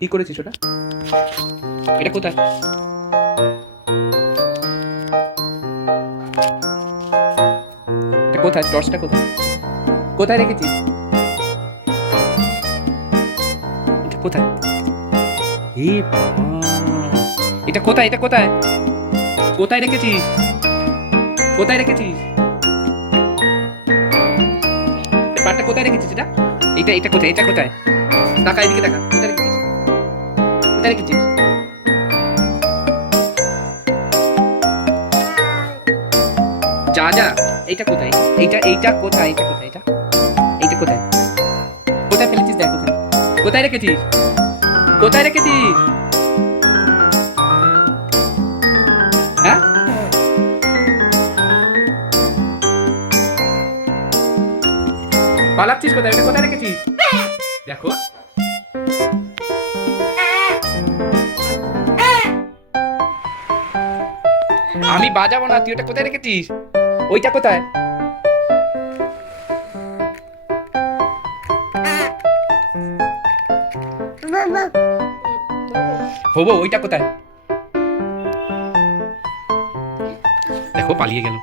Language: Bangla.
কি করেছিস ওটা? এটা কোথায়? এটা কোথায়? টর্চটা কোথায়? কোথায় রেখেছিস? কোথায়? এ এটা কোথায়? এটা কোথায়? কোথায় রেখেছিস? কোথায় রেখেছিস? পাটটা কোথায় রেখেছিস এটা? এটা এটা কোথায়? এটা কোথায়? টাকা এদিকে টাকা কোথায় রেখেছিস? কোথায় রেখেছিস যা যা, এইটা কোথায়? এইটা এইটা কোথায়? এইটা কোথায়? এটা এইটা কোথায়? কোথায় ফেলেছিস দেখ কোথায় কোথায় রেখেছিস? কোথায় রেখেছিস? হ্যাঁ? পালাচ্ছিস কোথায়? এটা কোথায় রেখেছিস? দেখো। আমি বাজাবো না, তুই ওটা কোথায় রেখেছিস? ওইটা কোথায়? হব, ওইটা কোথায়? দেখো, পালিয়ে গেল।